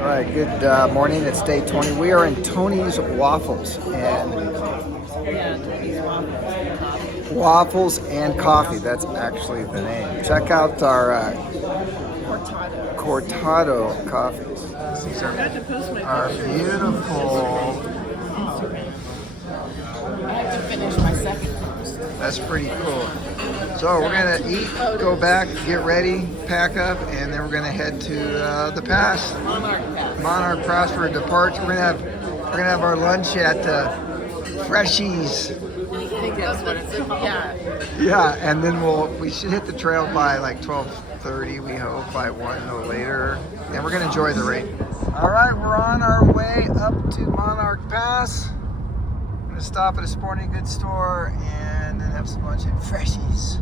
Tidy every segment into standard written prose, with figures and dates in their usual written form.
All right, good morning. It's day 20. We are in Tony's Waffles and Waffles and Coffee. That's actually the name. Check out our Cortado coffees. These are beautiful. I have to finish my second roast. That's pretty cool. So we're gonna eat, go back, get ready, pack up, and then we're gonna head to the pass. Monarch Pass for a departure. We're gonna have our lunch at Freshies. I think that's what it's called. Yeah, and then we should hit the trail by like 12:30. We hope by 1 or later, and we're gonna enjoy the rain. All right, we're on our way up to Monarch Pass. We're gonna stop at a sporting goods store and then have some lunch at Freshies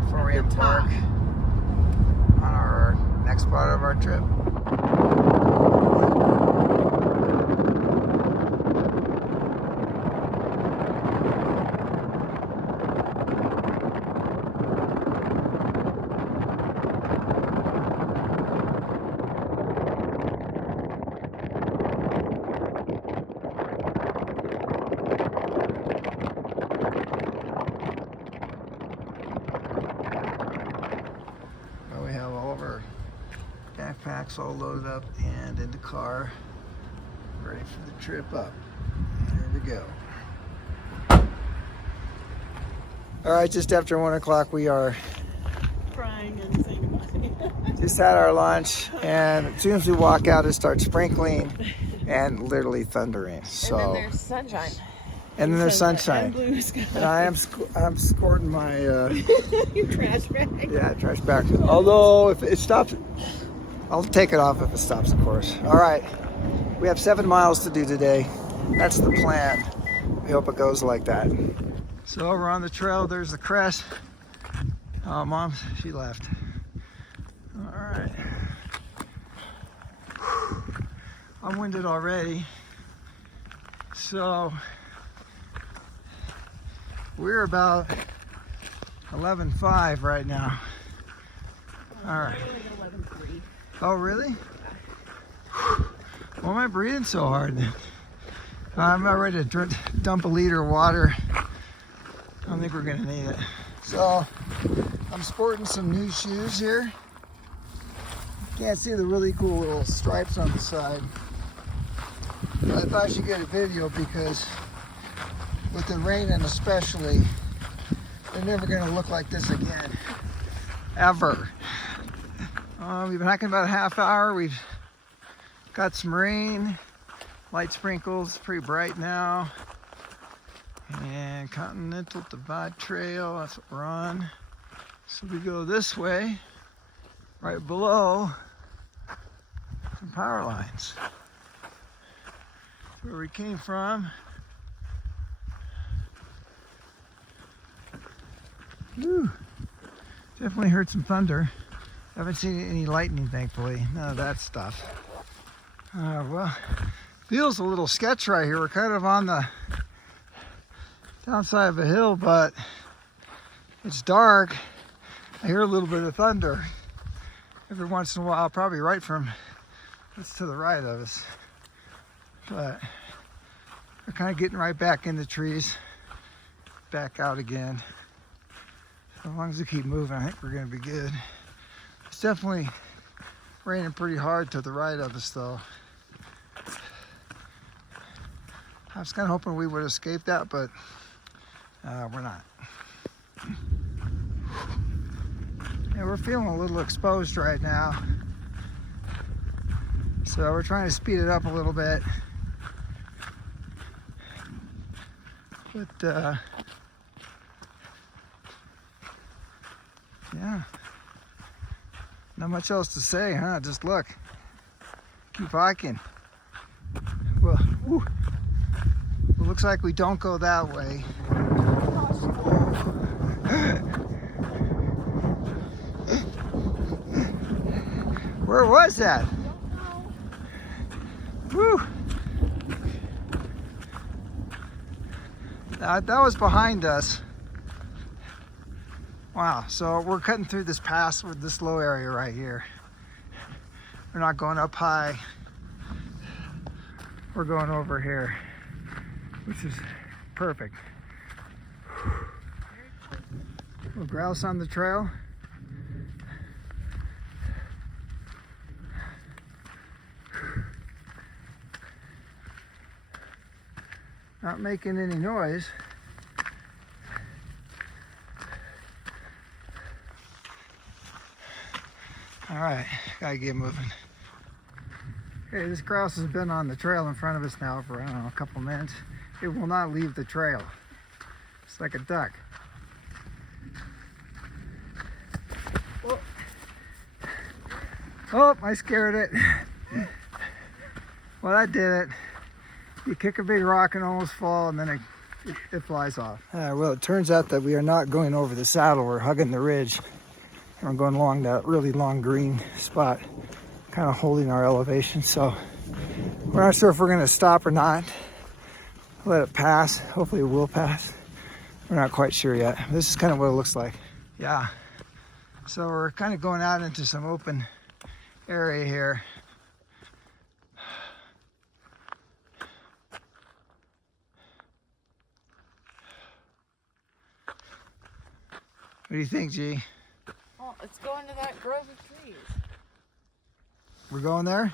before we embark on our next part of our trip. We have all of our backpacks all loaded up and in the car, ready for the trip up. There we go. All right, just after 1 o'clock, we are Crying and saying goodbye. just had our lunch, and as soon as we walk out, it starts sprinkling and literally thundering. So, And then there's sunshine. and then there's sunshine. And blue sky. And I'm squirting my Your trash bag. trash bag. Although if it stops, I'll take it off if it stops, of course. All right, we have 7 miles to do today. That's the plan. We hope it goes like that. So we're on the trail. There's the crest. Oh, Mom, she left. All right. I'm winded already. So we're about 11:05 right now. All right. Oh, really? Why am I breathing so hard then? I'm about ready to dump a liter of water. I don't think we're gonna need it. So I'm sporting some new shoes here. Can't see the really cool little stripes on the side. But I thought I should get a video because with the rain, and especially, they're never gonna look like this again, ever. We've been hiking about a half hour. We've got some rain, light sprinkles, pretty bright now. And Continental Divide Trail, that's what we're on. So we go this way, right below some power lines. That's where we came from. Woo. Definitely heard some thunder. Haven't seen any lightning, thankfully. None of that stuff. Well, feels a little sketch right here. We're kind of on the downside of a hill, but it's dark. I hear a little bit of thunder every once in a while, probably right from it's to the right of us. But we're kind of getting right back in the trees, back out again. As long as we keep moving, I think we're going to be good. It's definitely raining pretty hard to the right of us, though. I was kind of hoping we would escape that, but we're not. Yeah, we're feeling a little exposed right now. So we're trying to speed it up a little bit. But, yeah. Not much else to say, huh? Just look. Keep hiking. Well, woo. It looks like we don't go that way. Where was that? Woo! That was behind us. Wow, so we're cutting through this pass with this low area right here. We're not going up high. we're going over here, which is perfect. Little grouse on the trail. Not making any noise. All right, gotta get moving. Okay, this grouse has been on the trail in front of us now for, I don't know, a couple minutes. It will not leave the trail. It's like a duck. Oh, I scared it. Well, that did it. You kick a big rock and almost fall, and then it flies off. Well, it turns out that we are not going over the saddle. We're hugging the ridge. And we're going along that really long green spot, kind of holding our elevation. So we're not sure if we're going to stop or not. Let it pass. Hopefully it will pass. We're not quite sure yet. This is kind of what it looks like. Yeah. So we're kind of going out into some open area here. What do you think, G? Well, let's go into that grove of trees. We're going there?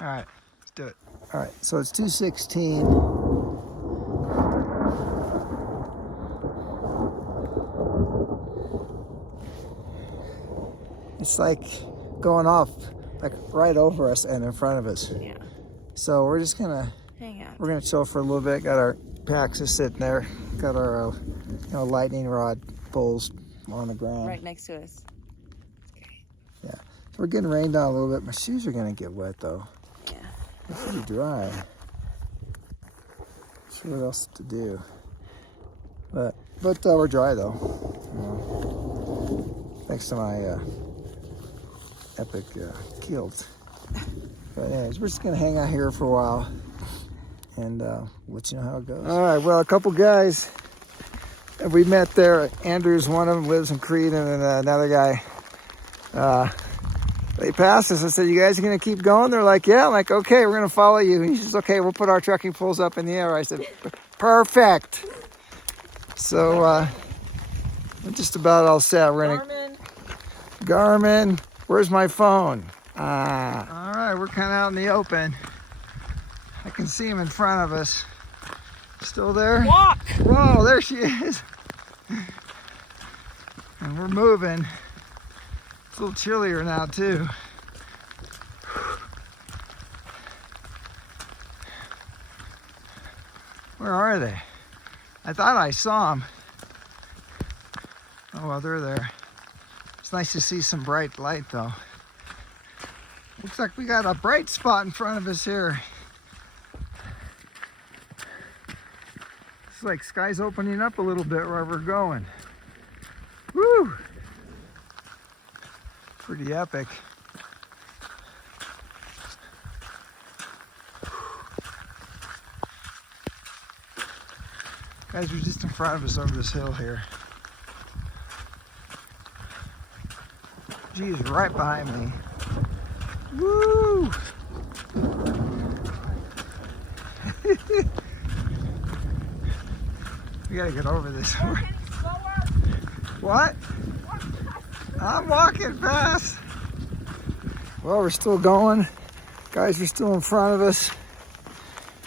All right, let's do it. All right, so it's 2:16. It's like going off like right over us and in front of us. Yeah. So we're just gonna hang out. We're gonna chill for a little bit. Got our packs just sitting there. Got our lightning rod bowls on the ground. Right next to us. It's great. Yeah. So we're getting rained on a little bit. My shoes are gonna get wet though. Yeah. They're pretty dry. Not sure what else to do. But we're dry though. Thanks to my epic kilt. But anyways, we're just gonna hang out here for a while and let you know how it goes. All right, well, a couple guys that we met there. Andrew's one of them, lives in Crete, and then another guy. They passed us. I said, "You guys are gonna keep going?" They're like, "Yeah." I'm like, "Okay, we're gonna follow you." He says, "Okay, we'll put our trekking poles up in the air." I said, "Perfect." So we're just about all set. We're gonna Garmin. Where's my phone? All right, we're kind of out in the open. I can see him in front of us. Still there? Walk! Whoa, there she is. And we're moving. It's a little chillier now too. Where are they? I thought I saw them. Oh, well, they're there. It's nice to see some bright light though. Looks like we got a bright spot in front of us here. It's like sky's opening up a little bit where we're going. Woo! Pretty epic. Guys, we're just in front of us over this hill here. Geez, right behind me. Woo! We gotta get over this. What? I'm walking fast. Well, we're still going. Guys are still in front of us.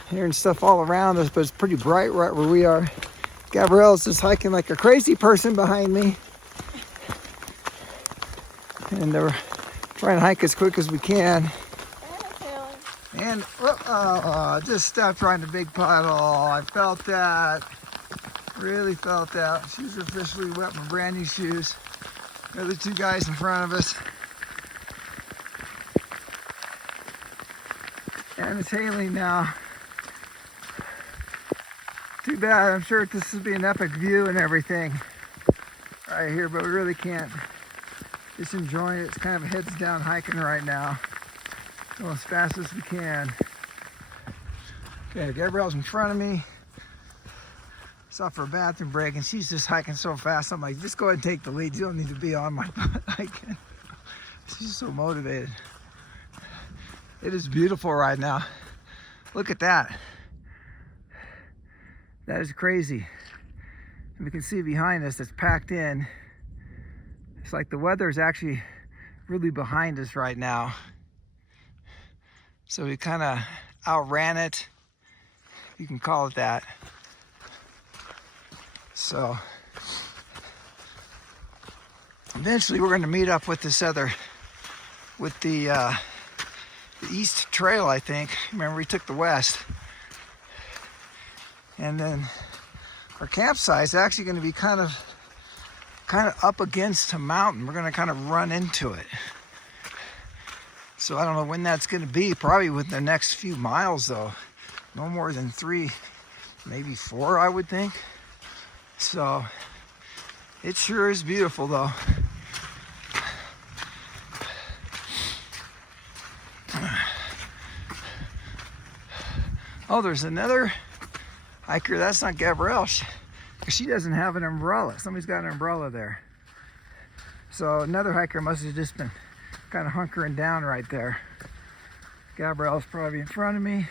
Hearing stuff all around us, but it's pretty bright right where we are. Gabrielle's just hiking like a crazy person behind me. And we're trying to hike as quick as we can. And just stepped right in a big puddle. I felt that. Really felt that. Shoes are officially wet, my brand new shoes. The other two guys in front of us. And it's hailing now. Too bad. I'm sure this would be an epic view and everything right here, but we really can't. Just enjoying it. It's kind of heads down hiking right now. Going as fast as we can. Okay, Gabrielle's in front of me. Stop for a bathroom break, and she's just hiking so fast. I'm like, just go ahead and take the lead. You don't need to be on my butt hiking. She's so motivated. It is beautiful right now. Look at that. That is crazy. And we can see behind us it's packed in. It's like the weather is actually really behind us right now. So we kind of outran it. You can call it that. So eventually we're going to meet up with this other, with the east trail, I think. Remember, we took the west. And then our campsite is actually going to be kind of up against a mountain. We're going to kind of run into it. So I don't know when that's going to be. Probably within the next few miles, though. No more than 3, maybe 4, I would think. So it sure is beautiful, though. Oh, there's another hiker. That's not Gabrielle. She doesn't have an umbrella. Somebody's got an umbrella there. So another hiker must have just been kind of hunkering down right there. Gabrielle's probably in front of me.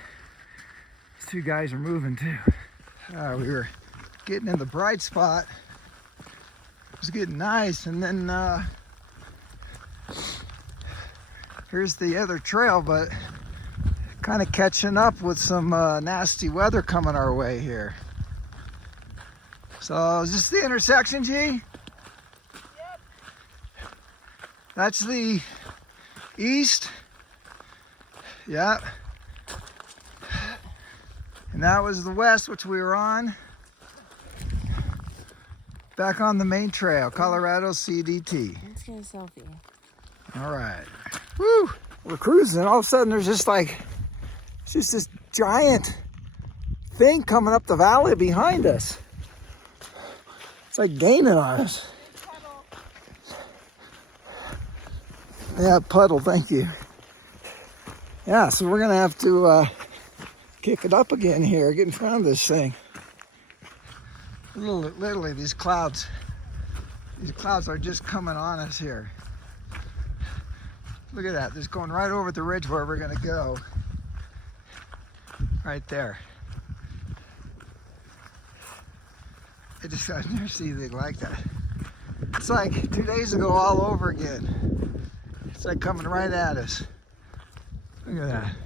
These 2 guys are moving too. We were getting in the bright spot. It was getting nice, and then here's the other trail, but kind of catching up with some nasty weather coming our way here. So is this the intersection, G? Yep. That's the east. Yep. And that was the west, which we were on. Back on the main trail, Colorado CDT. Let's get a selfie. All right. Woo! We're cruising. All of a sudden, there's just like, it's just this giant thing coming up the valley behind us. It's like gaining on us. Yeah, puddle, thank you. Yeah, so we're gonna have to kick it up again here, get in front of this thing. Literally, these clouds are just coming on us here. Look at that, just going right over the ridge where we're gonna go. Right there. I've never seen anything like that. It's like 2 days ago all over again. It's like coming right at us. Look at that.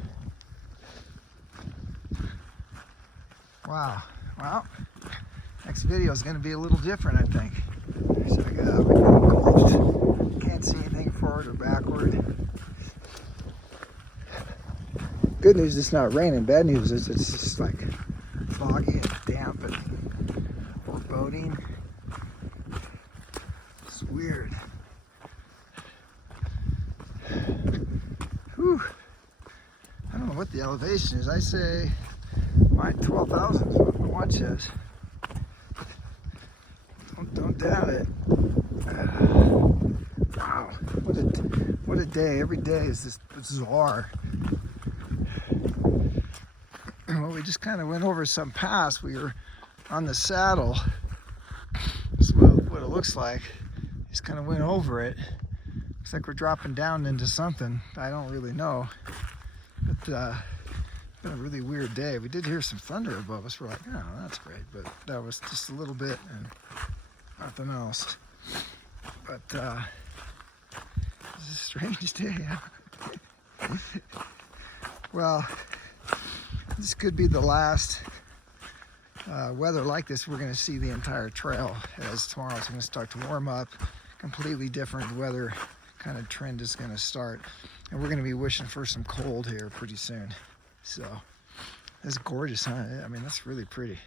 Wow. Well, next video is going to be a little different, I think. So we're getting engulfed. Can't see anything forward or backward. Good news, it's not raining. Bad news is it's just like foggy and damp and foreboding. It's weird. Whew. I don't know what the elevation is. I say my 12,000 is what my watch says. Don't doubt it. Wow, what a day. Every day is this bizarre. Well, we just kind of went over some pass. We were on the saddle. That's what it looks like. Just kind of went over it. Looks like we're dropping down into something. I don't really know. But it's been a really weird day. We did hear some thunder above us. We're like, oh, that's great. But that was just a little bit and nothing else. But it's a strange day. Well, this could be the last weather like this we're going to see the entire trail, as tomorrow's going to start to warm up. Completely different weather kind of trend is going to start, and we're going to be wishing for some cold here pretty soon. So that's gorgeous, huh? I mean, that's really pretty.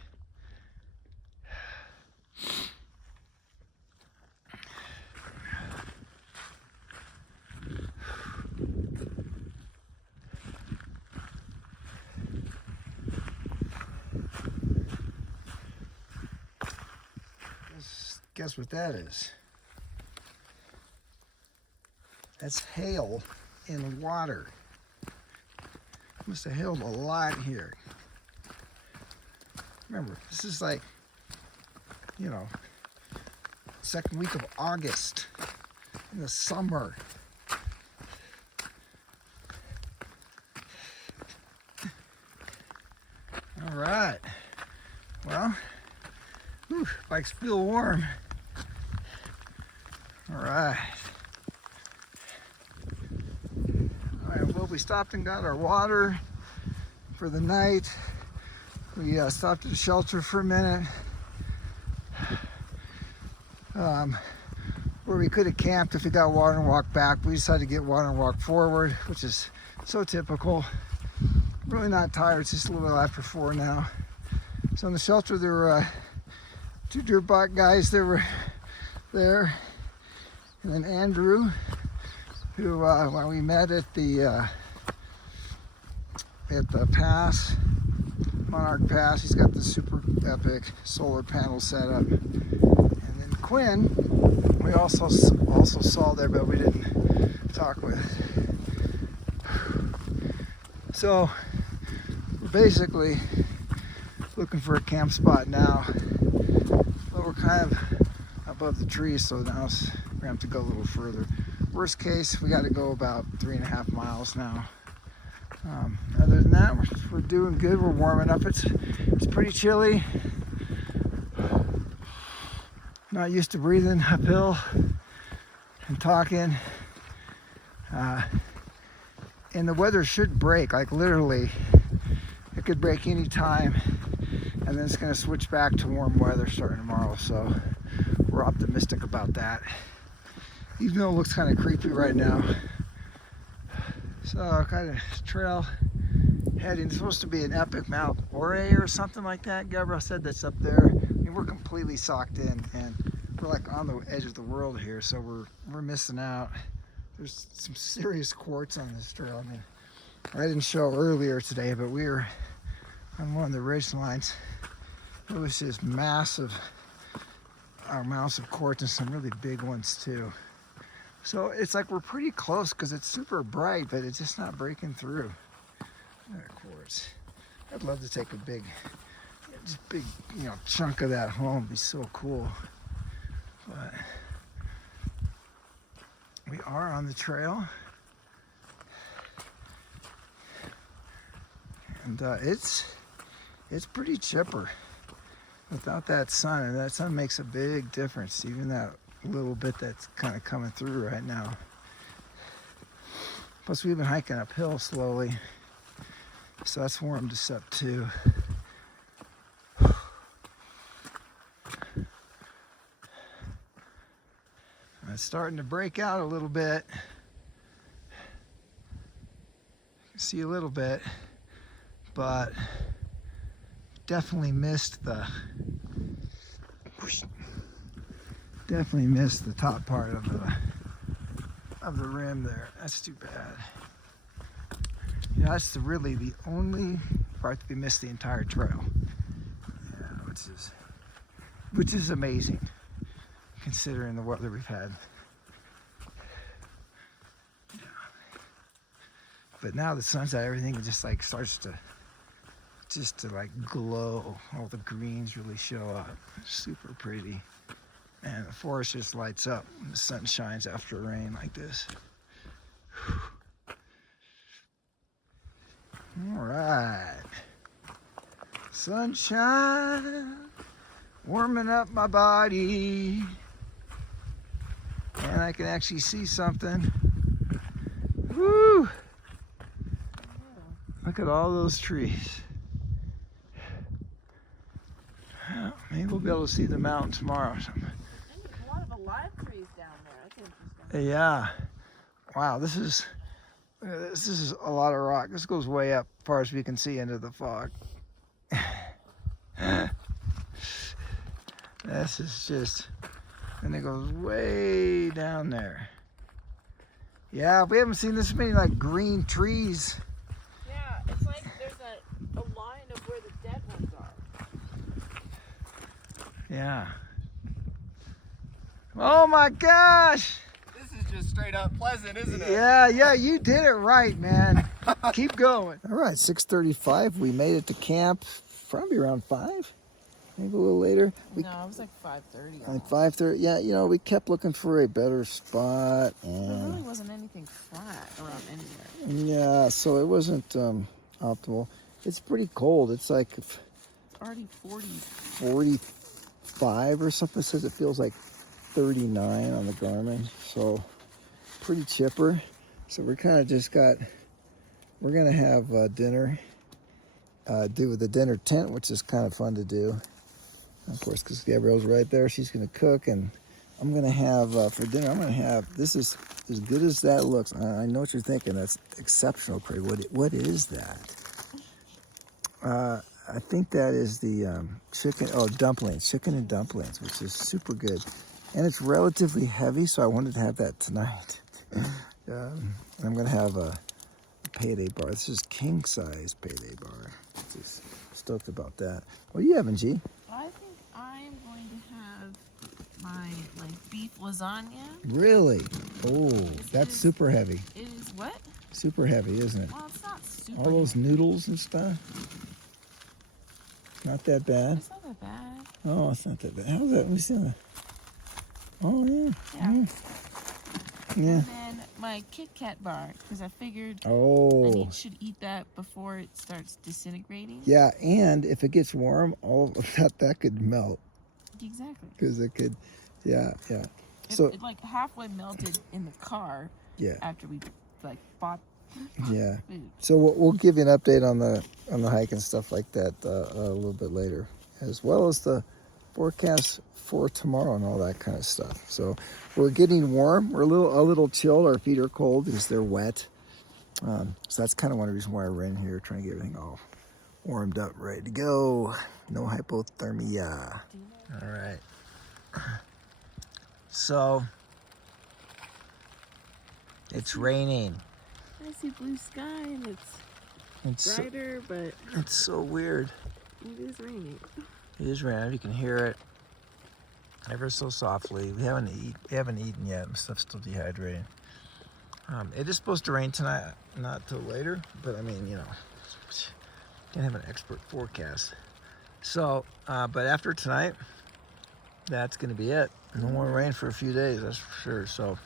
Guess what that is? That's hail in water. Must have hailed a lot here. Remember, this is like, you know, second week of August in the summer. All right. Well, whew, bikes feel warm. All right. All right, well, we stopped and got our water for the night. We stopped at the shelter for a minute. Where we could have camped if we got water and walked back. We decided to get water and walk forward, which is so typical. Really not tired, it's just a little after 4 now. So in the shelter there were 2 dirt bike guys that were there. And then Andrew, who when we met at the pass, Monarch Pass, he's got the super epic solar panel set up. And then Quinn, we also saw there, but we didn't talk with. So we're basically looking for a camp spot now, but we're kind of above the trees, so now we're gonna have to go a little further. Worst case, we got to go about 3.5 miles now. Other than that, we're doing good. We're warming up. It's pretty chilly. Not used to breathing uphill and talking. And the weather should break, like literally. It could break any time, and then it's going to switch back to warm weather starting tomorrow. So we're optimistic about that, even though it looks kind of creepy right now. So kind of trail heading. It's supposed to be an epic Mount Ore or something like that. Gabriel said that's up there. I mean, we're completely socked in, and we're like on the edge of the world here, so we're missing out. There's some serious quartz on this trail. I mean, I didn't show earlier today, but we were on one of the ridge lines. It was just massive amounts of quartz and some really big ones too. So it's like we're pretty close because it's super bright, but it's just not breaking through. Of course, I'd love to take a big, chunk of that home. It'd be so cool. But we are on the trail, and it's pretty chipper without that sun, and that sun makes a big difference. Even that little bit that's kind of coming through right now. Plus we've been hiking uphill slowly, so that's warmed us up too. It's starting to break out a little bit. You can see a little bit, but definitely missed the top part of the rim there. That's too bad. You know, that's really the only part that we missed the entire trail. Yeah, which is amazing considering the weather we've had. Yeah. But now the sun's out, everything just like starts to like glow. All the greens really show up. Super pretty. And the forest just lights up when the sun shines after rain like this. All right. Sunshine, warming up my body. And I can actually see something. Woo! Look at all those trees. Well, maybe we'll be able to see the mountain tomorrow or something. A lot of alive trees down there. That's interesting. Yeah. Wow, this is a lot of rock. This goes way up as far as we can see into the fog. This is just, and it goes way down there. Yeah, we haven't seen this many like green trees. Yeah, it's like there's a line of where the dead ones are. Yeah. Oh my gosh! This is just straight up pleasant, isn't it? Yeah, you did it right, man. Keep going. All right, 6:35. We made it to camp probably around 5, maybe a little later. No, it was like 5:30. Like 5:30. Yeah, you know, we kept looking for a better spot, There and really wasn't anything flat around anywhere. yeah, so it wasn't optimal. It's pretty cold. It's like Already 40. 45 or something. It says it feels like 39 on the Garmin. So pretty chipper. So we're kind of we're going to have dinner. Do the dinner tent, which is kind of fun to do. Of course, because Gabrielle's right there. She's going to cook, and I'm going to have, for dinner, I'm going to have, this is as good as that looks. I know what you're thinking. That's exceptional, Craig. What is that? I think that is the dumplings, chicken and dumplings, which is super good. And it's relatively heavy, so I wanted to have that tonight. I'm going to have a payday bar. This is king size payday bar. Just stoked about that. What are you having, G? I think I'm going to have my beef lasagna. Really? Oh, that's super heavy. It is what? Super heavy, isn't it? Well, it's not super. All those noodles and stuff. Not that bad. It's not that bad. Oh, it's not that bad. How's that? Let me see that. Oh, yeah. Yeah. Yeah. And then my Kit Kat bar, because I figured Oh. I should eat that before it starts disintegrating. Yeah, and if it gets warm, all of that could melt. Exactly. Because it could, yeah. So it halfway melted in the car. Yeah. After we bought. Yeah. Food. So we'll give you an update on the hike and stuff like that a little bit later, as well as the forecast for tomorrow and all that kind of stuff. So we're getting warm. We're a little chilled. Our feet are cold because they're wet. So that's kind of one of the reasons why we're in here, trying to get everything all warmed up, ready to go. No hypothermia. All right. So it's raining. I see blue sky and it's brighter, but it's so weird. it is raining. It is raining. You can hear it ever so softly. We haven't eaten yet. Stuff's still dehydrating. It is supposed to rain tonight, not till later. But I mean, can't have an expert forecast. So, but after tonight, that's going to be it. No more rain for a few days. That's for sure. So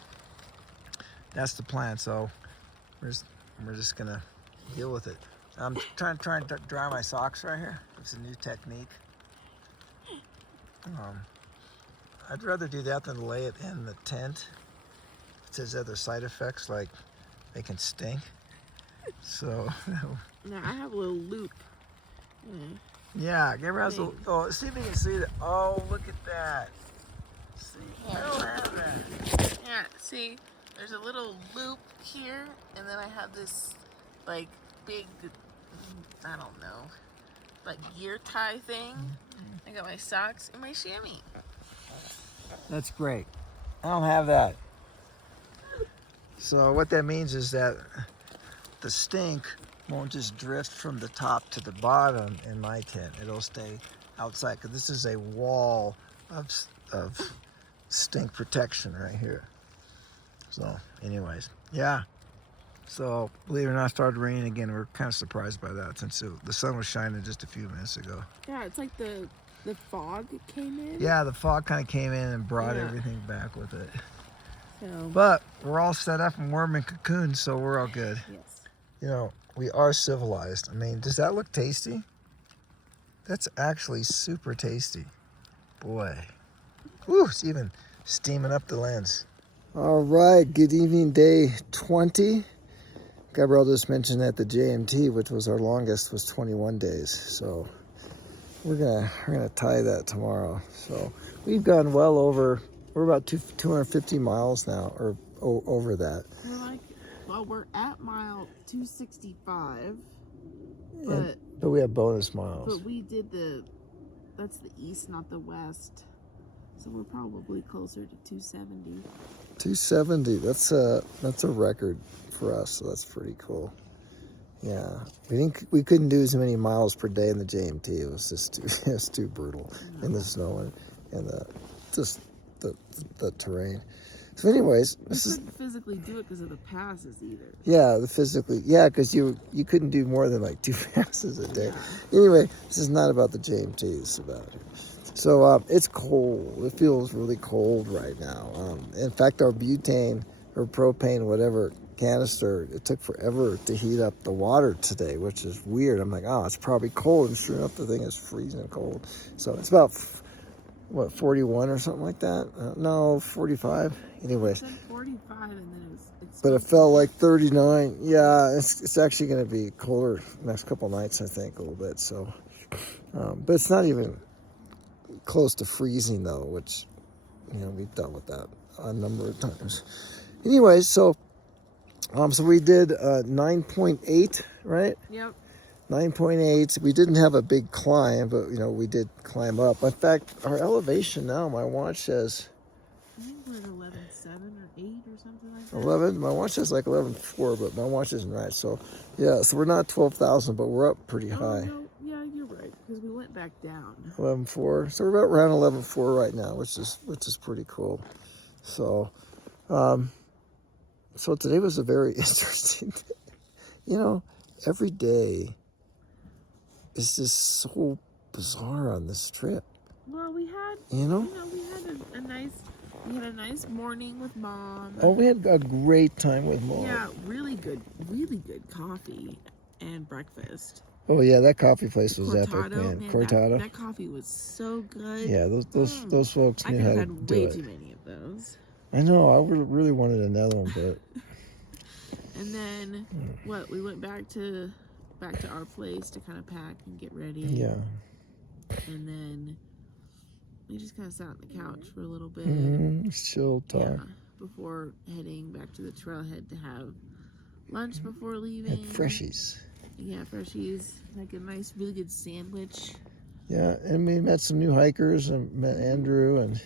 that's the plan. So we're just gonna deal with it. I'm trying to dry my socks right here. It's a new technique. I'd rather do that than lay it in the tent. It says other side effects like they can stink. So Now I have a little loop. yeah, Gabriel has see if you can see that. Oh, look at that. See, I don't have that. Yeah, see, there's a little loop here, and then I have this big, I don't know, gear tie thing. I got my socks and my chamois. That's great. I don't have that. So what that means is that the stink won't just drift from the top to the bottom in my tent. It'll stay outside because this is a wall of stink protection right here. So anyways, yeah. So believe it or not, it started raining again. We're kind of surprised by that since the sun was shining just a few minutes ago. Yeah, it's like the fog came in. Yeah, the fog kind of came in and brought everything back with it. So, but we're all set up and warm and cocooned, so we're all good. Yes. We are civilized. I mean, does that look tasty? That's actually super tasty. Boy. Woo, it's even steaming up the lens. All right, good evening, day 20. Gabrielle just mentioned that the JMT, which was our longest, was 21 days. So we're gonna tie that tomorrow. So we've gone well over, we're about 250 miles now, or over that. We're at mile 265, but we have bonus miles. But we did that's the east, not the west. So we're probably closer to 270. 270, that's a record for us, so that's pretty cool. Yeah, we couldn't do as many miles per day in the JMT. It was just too brutal in the snow and the terrain. So anyways, we couldn't physically do it because of the passes either. Yeah, because you couldn't do more than 2 passes a day. Yeah. Anyway, this is not about the JMT. It's about it. So it's cold. It feels really cold right now. In fact, our butane or propane, whatever, canister. It took forever to heat up the water today, which is weird. I'm like, oh, it's probably cold. And sure enough, the thing is freezing cold. So it's about, 41 or something like that? No, 45. Anyways. It said 45 and then it's But it felt like 39. Yeah, it's actually going to be colder next couple nights, I think, a little bit. So, but it's not even close to freezing, though, which, we've dealt with that a number of times. Anyways, so we did 9.8, right? Yep. 9.8. We didn't have a big climb, but we did climb up. In fact, our elevation now, my watch says I think we're at 11.7 or 8 or something like that. 11. My watch says like 11.4, but my watch isn't right. So yeah, so we're not 12,000, but we're up pretty high. No, yeah, you're right because we went back down. 11.4. So we're about around 11.4 right now, which is pretty cool. So, so today was a very interesting day. Every day is just so bizarre on this trip. Well, we had, we had a nice morning with Mom. Oh, we had a great time with Mom. Yeah, really good coffee and breakfast. Oh yeah, that coffee place was epic, Cortado, man. Cortado. That coffee was so good. Yeah, those folks I knew could how have to had do way it. too many of those. I know. I really wanted another one, but. And then we went back to our place to kind of pack and get ready. Yeah. And then we just kind of sat on the couch for a little bit. Chill talk. Yeah, before heading back to the trailhead to have lunch before leaving. And freshies. Yeah, freshies. Like a nice, really good sandwich. Yeah, and we met some new hikers and met Andrew and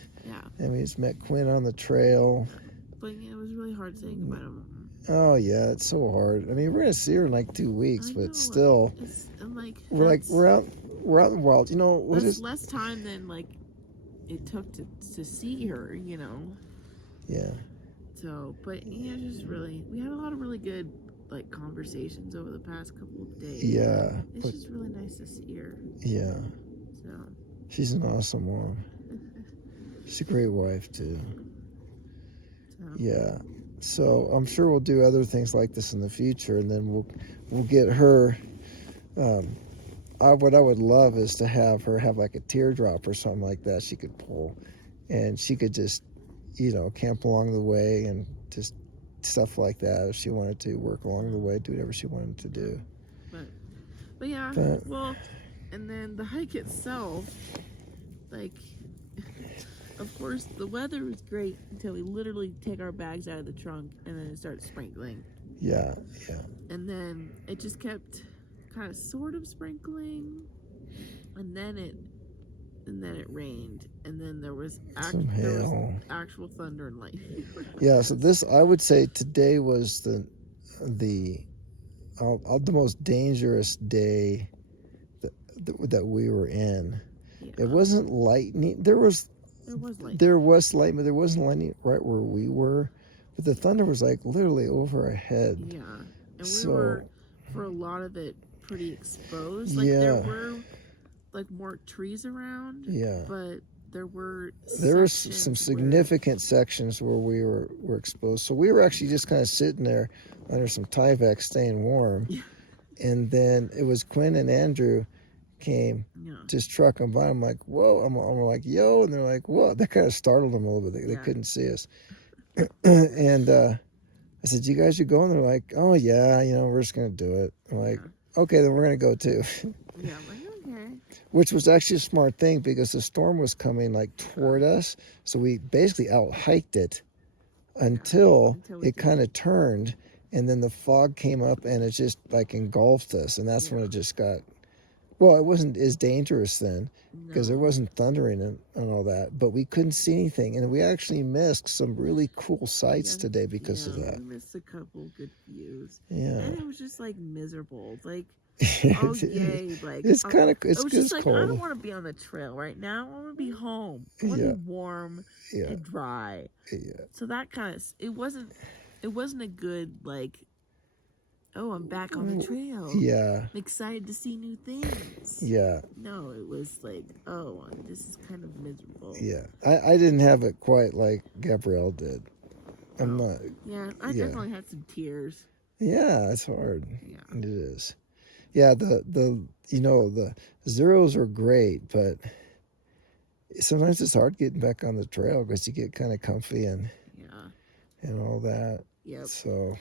we just met Quinn on the trail. But it was really hard saying goodbye to Mom. Oh yeah, it's so hard. I mean, we're gonna see her in like 2 weeks, but still, we're out in the wild. What is less time than it took to see her, Yeah. So, but just really, we had a lot of really good conversations over the past couple of days. Yeah. It's just really nice to see her. Yeah. So. She's an awesome mom. She's a great wife too. So. Yeah. So I'm sure we'll do other things like this in the future, and then we'll get her. What I would love is to have her have like a teardrop or something like that she could pull, and she could just, camp along the way and just stuff like that. If she wanted to work along the way, do whatever she wanted to do. But yeah, well, and then the hike itself, of course, the weather was great until we literally take our bags out of the trunk and then it started sprinkling. Yeah. And then it just kept kind of sort of sprinkling, and then it rained, and then there was actual thunder and lightning. Yeah, so this, I would say today was the most dangerous day that we were in. Yeah. It wasn't lightning. There was lightning, but there wasn't lightning right where we were. But the thunder was literally over our head. Yeah, and we were, for a lot of it, pretty exposed. There were more trees around. Yeah, but there were some significant sections where we were exposed. So we were actually just kind of sitting there under some Tyvek, staying warm. Yeah. And then it was Quinn and Andrew came just trucking by. I'm like, whoa. I'm like, yo. And they're like, whoa. That kind of startled them a little bit. They couldn't see us. And I said, you guys are going? They're like, oh, yeah, we're just going to do it. I'm like, okay, then we're going to go too. Yeah, okay. Which was actually a smart thing because the storm was coming toward us. So we basically out-hiked it until it kind of turned. And then the fog came up and it just engulfed us. And that's when it just got... Well, it wasn't as dangerous then because there wasn't thundering and all that, but we couldn't see anything. And we actually missed some really cool sights today because of that. We missed a couple good views. Yeah. And it was just miserable. Yay. It's kind of, it's just cold. I don't want to be on the trail right now. I want to be home. I want to be warm and dry. Yeah. So that kind of, it wasn't a good, oh, I'm back on the trail. Yeah. I'm excited to see new things. Yeah. No, it was oh, this is kind of miserable. Yeah. I didn't have it quite like Gabrielle did. I'm not. Yeah, I Yeah. definitely had some tears. Yeah, it's hard. Yeah. It is. Yeah, the the zeros are great, but sometimes it's hard getting back on the trail because you get kind of comfy and all that. Yep. So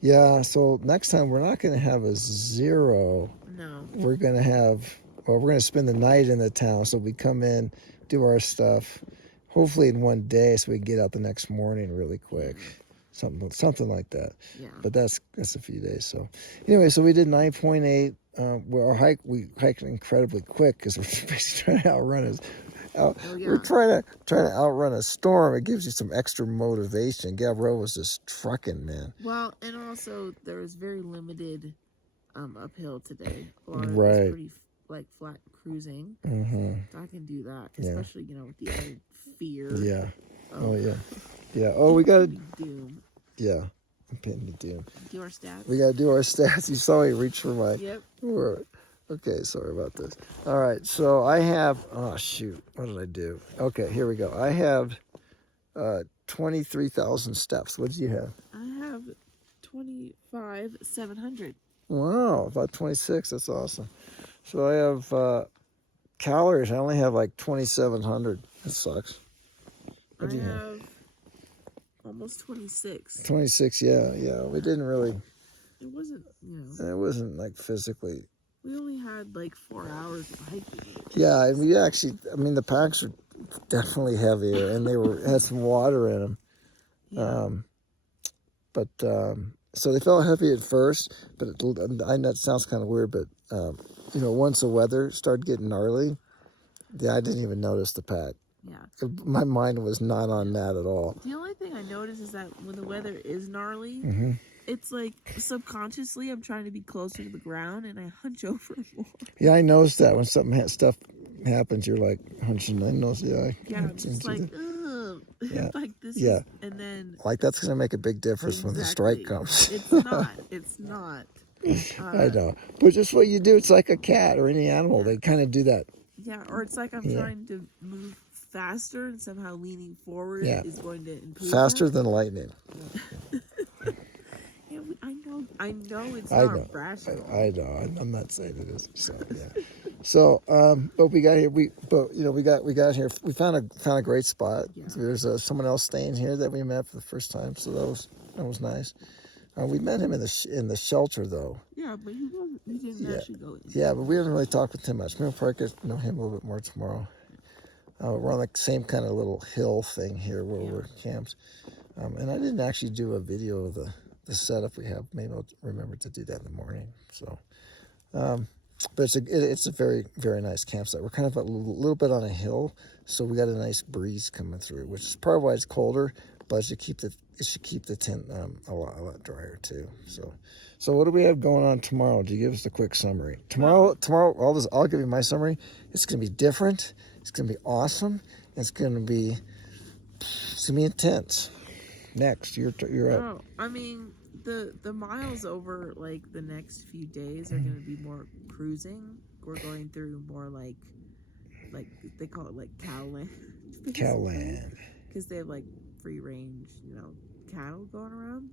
yeah, so next time we're not going to have a zero. No. We're going to spend the night in the town. So we come in, do our stuff, hopefully in one day, so we can get out the next morning really quick. Something like that. Yeah. But that's a few days. So anyway, so we did 9.8. We hiked incredibly quick because we're basically trying to outrun us. We're trying to outrun a storm. It gives you some extra motivation. Gabrielle was just trucking, man. Well, and also there was very limited uphill today. Or it Right. was pretty flat cruising. Mm-hmm. So I can do that, especially with the added fear. Yeah. Oh yeah. Yeah. Oh, we got to. Doom. Yeah. Impending doom. Do our stats. We got to do our stats. You saw me reach for my. Yep. Okay, sorry about this. All right, so I have. Oh shoot, what did I do? Okay, here we go. I have 23,000 steps. What did you have? I have 25,700. Wow, about 26. That's awesome. So I have calories. I only have like 2,700. That sucks. What do you have? Almost 26. 26. Yeah. We didn't really. It wasn't. It wasn't like physically. We only had like 4 hours of hiking. Yeah, and we actually. I mean, the packs are definitely heavier, and they had some water in them. Yeah. So they felt heavy at first, but I know it sounds kind of weird, but once the weather started getting gnarly, I didn't even notice the pack. Yeah. My mind was not on that at all. The only thing I notice is that when the weather is gnarly, Mm-hmm. it's like subconsciously I'm trying to be closer to the ground and I hunch over more. Yeah, I noticed that when stuff happens, you're like hunching. I noticed. Yeah, I'm just like, ugh. Yeah. Like this. Yeah. And then. Like that's gonna make a big difference when the strike comes. It's not. It's not. I know, but just what you do. It's like a cat or any animal. They kind of do that. Yeah, or it's like I'm trying to move faster and somehow leaning forward is going to improve faster than lightning. Yeah, I know it's not rational. I know. I'm not saying it is. So yeah. So but we got here. We got here. We found a great spot. Yeah. There's someone else staying here that we met for the first time. So that was nice. We met him in the shelter though. Yeah, but he didn't actually go in. Yeah, but we didn't really talk with him much. We'll probably get to know him a little bit more tomorrow. We're on the same kind of little hill thing here where we're camped. And I didn't actually do a video of the setup we have. Maybe I'll remember to do that in the morning. So, but it's a very, very nice campsite. We're kind of a little bit on a hill, so we got a nice breeze coming through, which is probably why it's colder, but it should keep the tent a lot drier too. So what do we have going on tomorrow? Do you give us a quick summary? Tomorrow, I'll give you my summary. It's going to be different. It's going to be awesome. It's going to be intense. Next, you're up. Oh, I mean, the miles over like the next few days are going to be more cruising. We're going through more like they call it like cowland. Cowland. Because they have like free range, cattle going around.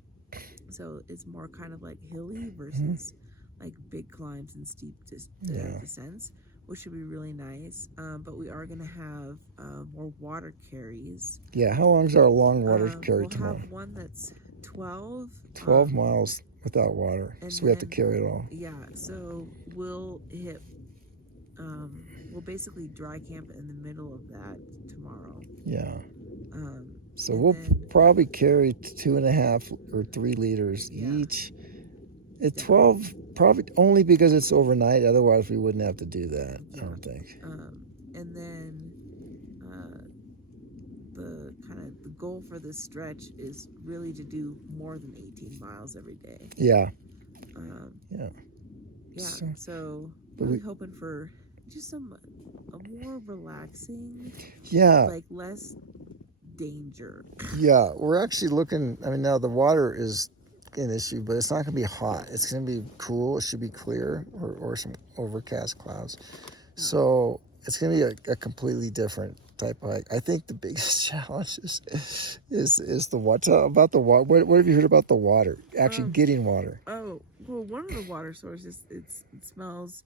So it's more kind of like hilly versus like big climbs and steep descents, which should be really nice. But we are going to have more water carries. Yeah, how long is our long water carry tomorrow? We'll have one that's 12. 12 miles without water, so we have to carry it all. Yeah, so we'll hit, we'll basically dry camp in the middle of that tomorrow. Yeah. So we'll probably carry 2.5 or 3 liters each. At 12, probably only because it's overnight. Otherwise, we wouldn't have to do that. I don't think. And then the goal for this stretch is really to do more than 18 miles every day. Yeah. Yeah. So really hoping for just a more relaxing. Yeah. Like less danger. Yeah, we're actually looking. I mean, now the water is an issue, but it's not going to be hot. It's going to be cool. It should be clear or some overcast clouds. So it's going to be a completely different type of hike. I think the biggest challenge is the water. About the water. What have you heard about the water? Actually, getting water. Oh, well, one of the water sources, it smells,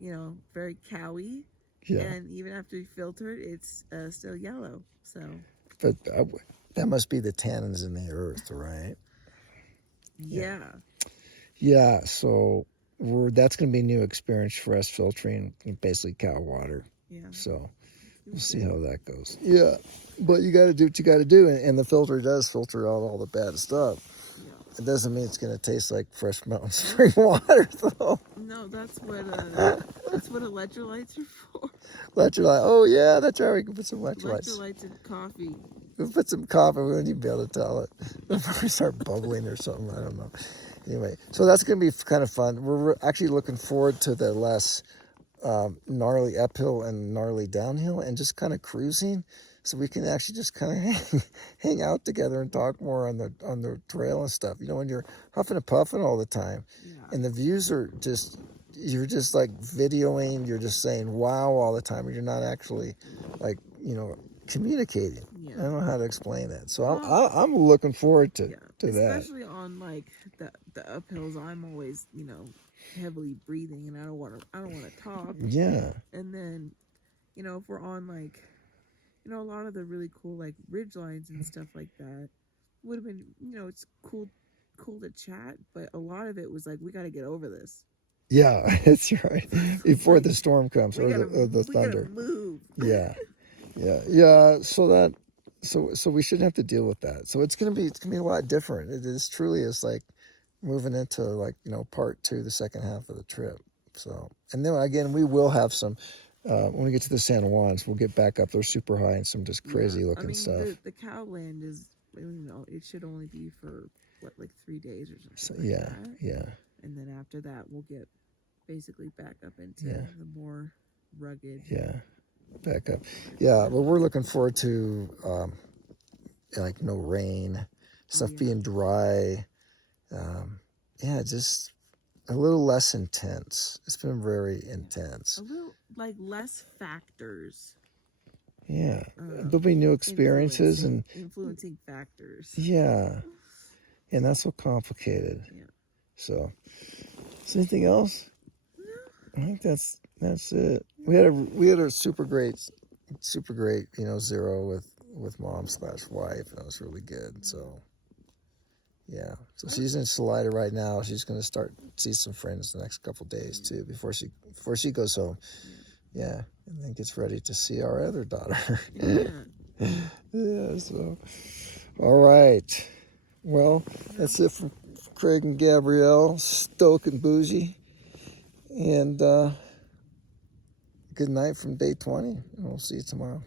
very cowy. Yeah. And even after you filter it, it's still yellow. So. But that must be the tannins in the earth, right? Yeah. Yeah. So that's going to be a new experience for us, filtering basically cow water. Yeah. So we'll see how that goes. Yeah. But you got to do what you got to do, and the filter does filter out all the bad stuff. Yeah. It doesn't mean it's going to taste like fresh mountain spring water, though. No, that's what electrolytes are for. Electrolyte. Oh yeah, that's right. We can put some electrolytes. Electrolytes in coffee. We'll put some coffee. We wouldn't even be able to tell it. It'll probably start bubbling or something. I don't know. Anyway, so that's going to be kind of fun. We're actually looking forward to the less gnarly uphill and gnarly downhill, and just kind of cruising, so we can actually just kind of hang out together and talk more on the trail and stuff. When you're huffing and puffing all the time, and the views are just, you're just like videoing, you're just saying wow all the time, and you're not actually like communicating. I don't know how to explain that. So I'm looking forward to that. Especially on like the uphills, I'm always heavily breathing, and I don't want to talk. Yeah. And then if we're on like a lot of the really cool like ridge lines and stuff like that, would have been it's cool to chat, but a lot of it was like, we got to get over this. Yeah, that's right. Before the storm comes, or the thunder. We gotta move. Yeah. So we shouldn't have to deal with that. So it's gonna be a lot different. It is truly is like moving into like part 2, the second half of the trip. So, and then again, we will have some when we get to the San Juans, we'll get back up there super high and some just crazy looking stuff. The cowland is, it should only be for like 3 days or something. So, like that. Yeah. And then after that, we'll get basically back up into the more rugged. Yeah, back up. Yeah, well, we're looking forward to like no rain, stuff being dry. Just a little less intense. It's been very intense. A little like less factors. Yeah, there'll be new experiences and influencing factors. Yeah, and that's so complicated. Yeah. So, is there anything else? I think that's it. We had a super great, zero with mom/wife, and that was really good. So, yeah. So she's in Salida right now. She's going to see some friends the next couple days too before she goes home. Yeah, and then gets ready to see our other daughter. Yeah. So, all right. Well, that's it from Craig and Gabrielle, Stoke and Bougie. And good night from day 20. And we'll see you tomorrow.